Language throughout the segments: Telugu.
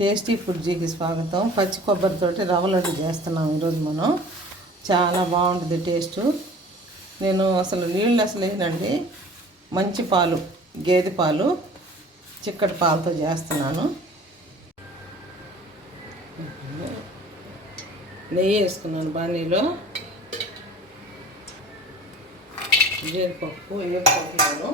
టేస్టీ ఫుడ్జీకి స్వాగతం. పచ్చి కొబ్బరితోటి రవ్వ లడ్డు చేస్తున్నాం ఈరోజు మనం. చాలా బాగుంటుంది టేస్టు. నేను అసలు నీళ్ళు వేయనండి, మంచి పాలు, గేదె పాలు, చిక్కటి పాలతో చేస్తున్నాను. నెయ్యి వేసుకున్నాను బాణీలో. జీడిపప్పు వేపుకుంటున్నాను.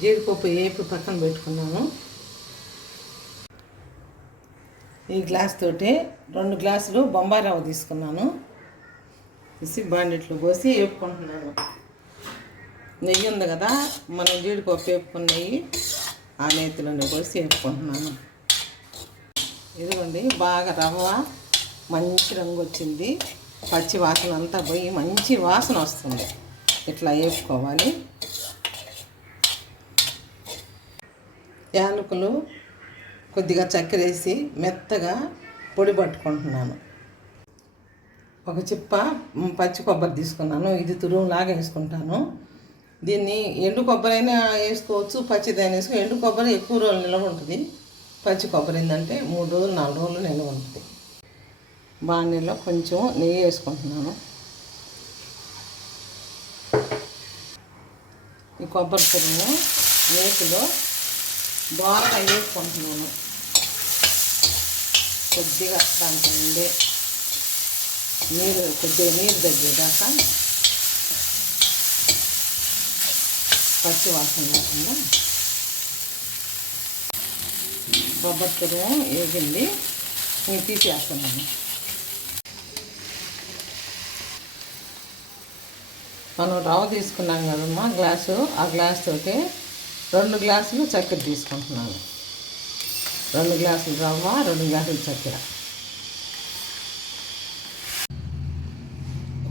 జీడిపప్పు వేపి పక్కన పెట్టుకున్నాను. ఈ గ్లాస్ తోటి 2 గ్లాసులు బొంబాయి రవ్వ తీసుకున్నాను. తీసి బాండిట్లో పోసి వేపుకుంటున్నాను. నెయ్యి ఉంది కదా, మనం జీడిపప్పు వేపుకున్న నెయ్యి ఆ నేతిలోనే పోసి వేపుకుంటున్నాను. ఇదిగోండి, బాగా రవ్వ మంచి రంగు వచ్చింది. పచ్చి వాసన అంతా పోయి మంచి వాసన వస్తుంది. ఇట్లా వేపుకోవాలి. యాలకులు, కొద్దిగా చక్కెర వేసి మెత్తగా పొడి పట్టుకుంటున్నాను. ఒక చిప్ప పచ్చి కొబ్బరి తీసుకున్నాను. ఇది తురుములాగా వేసుకుంటాను. దీన్ని ఎండు కొబ్బరి అయినా వేసుకోవచ్చు, పచ్చిదైనా వేసుకో. ఎండు కొబ్బరి ఎక్కువ రోజులు నిల్వ ఉంటుంది. పచ్చి కొబ్బరి ఏంటంటే 3 రోజులు 4 రోజులు నిల్వ ఉంటుంది. బాణీలో కొంచెం నెయ్యి వేసుకుంటున్నాను. ఈ కొబ్బరి తురుము నేతిలో దోరగా వేసుకుంటున్నాను. కొద్దిగా దాంట్లో ఉండే కొద్దిగా నీరు తగ్గేదాకా, పచ్చి వాసన లేకుండా. కొబ్బరి తురుము వేగింది, నేను తీసేస్తున్నాను. మనం రవ్వ తీసుకున్నాం కదమ్మా గ్లాసు, ఆ గ్లాస్ తోటి 2 గ్లాసులు చక్కెర తీసుకుంటున్నాను. 2 గ్లాసులు రవ్వ, 2 గ్లాసులు చక్కెర.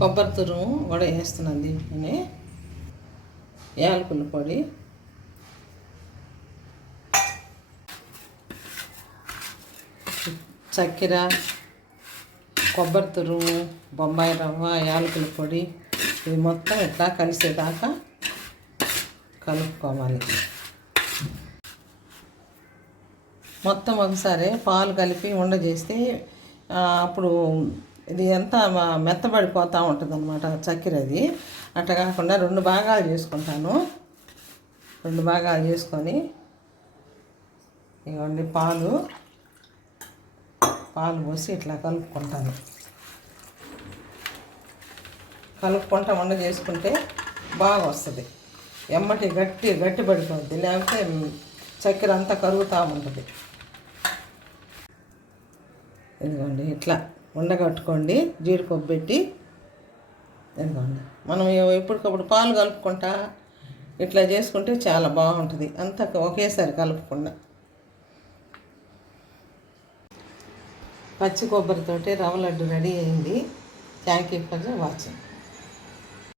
కొబ్బరి తురుము కూడా వేస్తున్నాను దీంట్లోనే. యాలకుల పొడి, చక్కెర, కొబ్బరి తురుము, బొంబాయి రవ్వ, యాలకుల పొడి, ఇది మొత్తం ఇట్లా కలిసేదాకా కలుపుకోవాలి. మొత్తం ఒకసారి పాలు కలిపి ఉండ చేస్తే అప్పుడు ఇది ఎంత మెత్తబడిపోతూ ఉంటుంది అన్నమాట చక్కెర. అది అట్లా కాకుండా 2 భాగాలు చేసుకుంటాను. 2 భాగాలు చేసుకొని ఇవ్వండి పాలు పోసి ఇట్లా కలుపుకుంటాను. కలుపుకుంటా ఉండ చేసుకుంటే బాగా వస్తుంది. ఎమ్మటి గట్టి పడిపోద్ది, లేకపోతే చక్కెర అంతా కరుగుతూ ఉంటుంది. ఇదిగోండి, ఇట్లా ఉండగట్టుకోండి జీడిపప్పు పెట్టి. ఇదిగోండి, మనం ఎప్పటికప్పుడు పాలు కలుపుకుంటా ఇట్లా చేసుకుంటే చాలా బాగుంటుంది. అంతా ఒకేసారి కలుపుకుండా. పచ్చి కొబ్బరితోటి రవ్వ లడ్డు రెడీ అయింది. Thank you for watching.